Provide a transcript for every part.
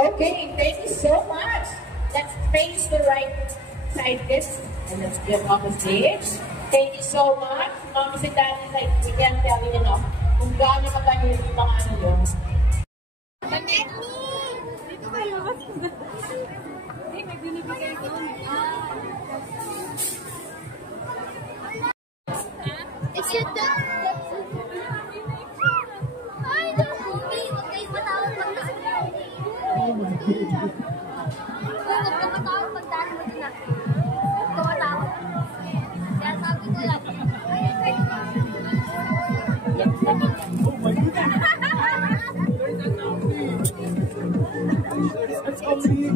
Okay, thank you so much. Let's face the right side this and let's get off the stage. Thank you so much. Mommy and Daddy, like, we can't tell you enough kung gaano kagaling yung mga ano yun. Dito kayo, mas may binibigay ko. It's your dad. Ay, okay. Huwag kayo matawag pag nasa. Huwag ka matawag pag dahil mo din ako. Huwag ka matawag. Kaya sabi ko lang. Oh my goodness! That's only.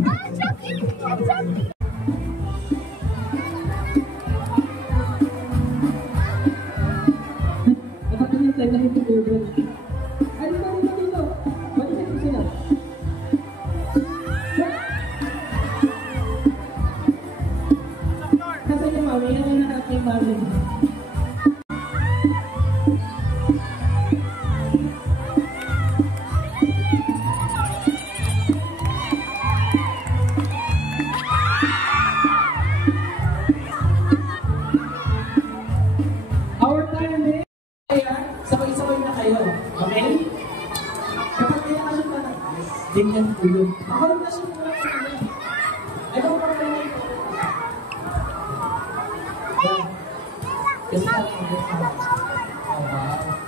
Our time is kaya sabay-sabay na kayo. Okay? Kapag kaya ka siya parang ganyan po yun. Ako na siya parang I don't know why.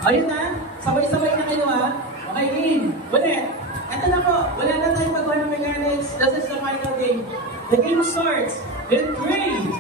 Ayun na, sabay-sabay na kayo ha. Okay, Lynn, ulit. Ito na po, wala na tayong pag-1 mechanics. This is the final game. The game starts in 3,